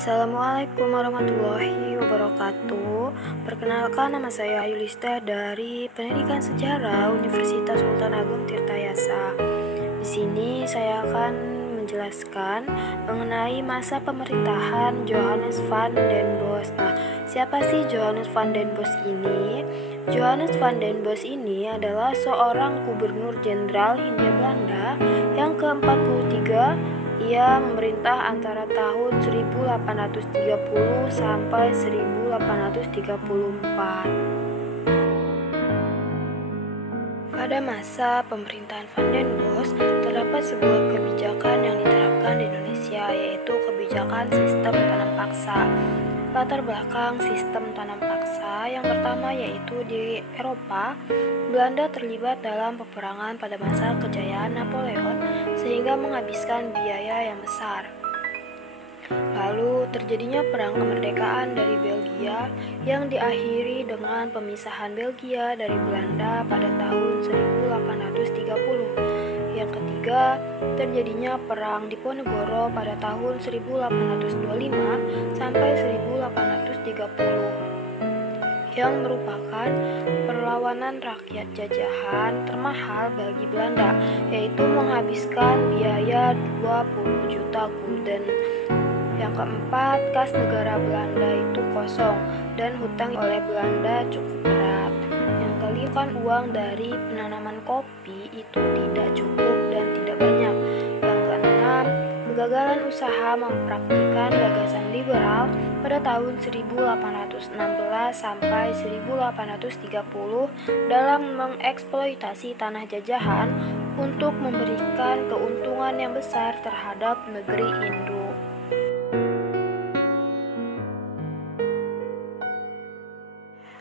Assalamualaikum warahmatullahi wabarakatuh. Perkenalkan, nama saya Ayulista dari Pendidikan Sejarah Universitas Sultan Agung Tirtayasa. Di sini saya akan menjelaskan mengenai masa pemerintahan Johannes van den Bosch. Nah, siapa sih Johannes van den Bosch ini? Johannes van den Bosch ini adalah seorang gubernur jenderal Hindia Belanda yang ke-43. Ia memerintah antara tahun 1830 sampai 1834. Pada masa pemerintahan Van den Bosch, terdapat sebuah kebijakan yang diterapkan di Indonesia, yaitu kebijakan sistem tanam paksa. Latar belakang sistem tanam paksa yang pertama yaitu di Eropa, Belanda terlibat dalam peperangan pada masa kejayaan Napoleon sehingga menghabiskan biaya yang besar. Lalu terjadinya perang kemerdekaan dari Belgia yang diakhiri dengan pemisahan Belgia dari Belanda pada tahun 1830. Yang ketiga, terjadinya perang Diponegoro pada tahun 1825 sampai 1830 yang merupakan perlawanan rakyat jajahan termahal bagi Belanda, yaitu menghabiskan biaya 20 juta gulden. Yang keempat, kas negara Belanda itu kosong dan hutang oleh Belanda cukup berat. Yang kelima, uang dari penanaman kopi itu tidak cukup dan tidak banyak. Yang keenam, kegagalan usaha mempraktikkan gagasan liberal pada tahun 1816 sampai 1830 dalam mengeksploitasi tanah jajahan untuk memberikan keuntungan yang besar terhadap negeri induk.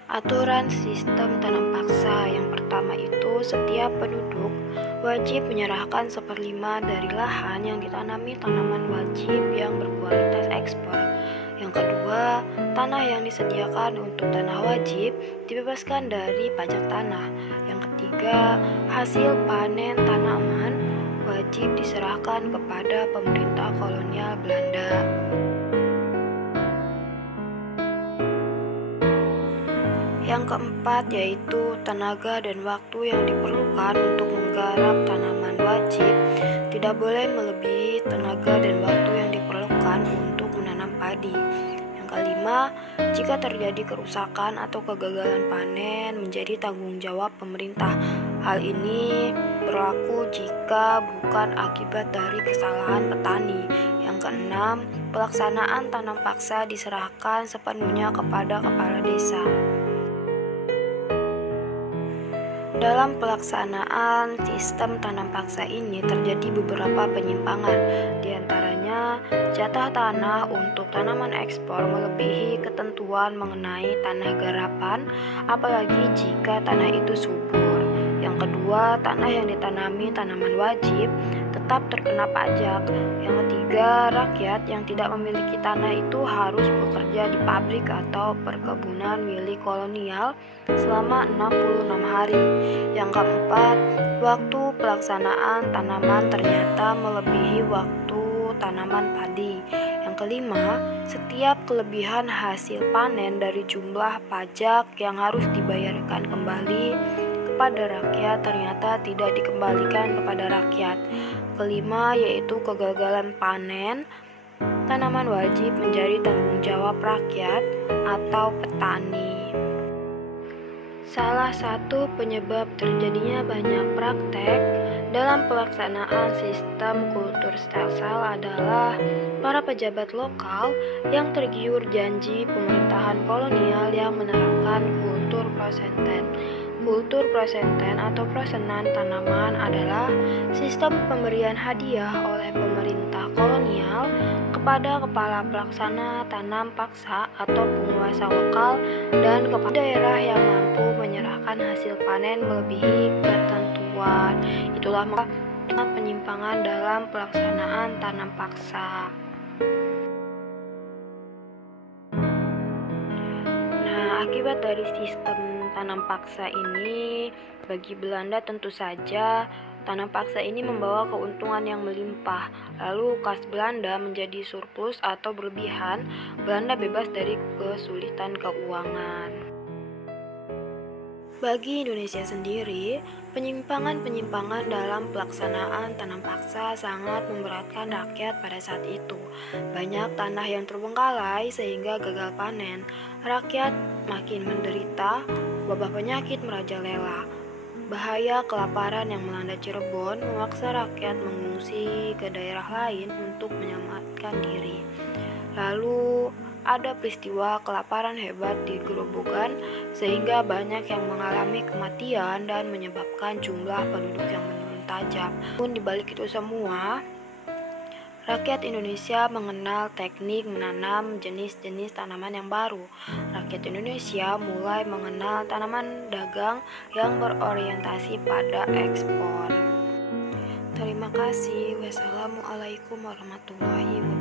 Aturan sistem tanam paksa yang pertama itu setiap penduduk wajib menyerahkan 1/5 dari lahan yang ditanami tanaman wajib yang berkualitas ekspor. Yang kedua, tanah yang disediakan untuk tanah wajib dibebaskan dari pajak tanah. Yang ketiga, hasil panen tanaman wajib diserahkan kepada pemerintah kolonial Belanda. Yang keempat yaitu tenaga dan waktu yang diperlukan untuk menggarap tanaman wajib tidak boleh melebihi tenaga dan waktu yang diperlukan untuk menanam padi. Yang kelima, jika terjadi kerusakan atau kegagalan panen menjadi tanggung jawab pemerintah. Hal ini berlaku jika bukan akibat dari kesalahan petani. Yang keenam, pelaksanaan tanam paksa diserahkan sepenuhnya kepada kepala desa. Dalam pelaksanaan sistem tanam paksa ini terjadi beberapa penyimpangan, di antaranya jatah tanah untuk tanaman ekspor melebihi ketentuan mengenai tanah garapan, apalagi jika tanah itu subur. Yang kedua, tanah yang ditanami tanaman wajib tetap terkena pajak. Yang ketiga, rakyat yang tidak memiliki tanah itu harus bekerja di pabrik atau perkebunan milik kolonial selama 66 hari. Yang keempat, waktu pelaksanaan tanaman ternyata melebihi waktu tanaman padi. Yang kelima, setiap kelebihan hasil panen dari jumlah pajak yang harus dibayarkan kembali kepada rakyat ternyata tidak dikembalikan kepada rakyat. Kelima, yaitu kegagalan panen tanaman wajib menjadi tanggung jawab rakyat atau petani. Salah satu penyebab terjadinya banyak praktek dalam pelaksanaan sistem kultur stelsel adalah para pejabat lokal yang tergiur janji pemerintahan kolonial yang menerapkan kultur prosenten. Kultur prosenten atau prosenan tanaman adalah sistem pemberian hadiah oleh pemerintah kolonial kepada kepala pelaksana tanam paksa atau penguasa lokal dan kepada daerah yang mampu menyerahkan hasil panen melebihi ketentuan. Itulah penyimpangan dalam pelaksanaan tanam paksa. Nah, akibat dari sistem tanam paksa ini, bagi Belanda tentu saja tanam paksa ini membawa keuntungan yang melimpah. Lalu kas Belanda menjadi surplus atau berlebihan. Belanda bebas dari kesulitan keuangan. Bagi Indonesia sendiri, penyimpangan-penyimpangan dalam pelaksanaan tanam paksa sangat memberatkan rakyat pada saat itu. Banyak tanah yang terbengkalai sehingga gagal panen. Rakyat makin menderita, wabah penyakit merajalela. Bahaya kelaparan yang melanda Cirebon memaksa rakyat mengungsi ke daerah lain untuk menyelamatkan diri. Lalu ada peristiwa kelaparan hebat di Gerobogan sehingga banyak yang mengalami kematian dan menyebabkan jumlah penduduk yang menurun tajam. Pun di balik itu semua, rakyat Indonesia mengenal teknik menanam jenis-jenis tanaman yang baru. Rakyat Indonesia mulai mengenal tanaman dagang yang berorientasi pada ekspor. Terima kasih. Wassalamualaikum warahmatullahi wabarakatuh.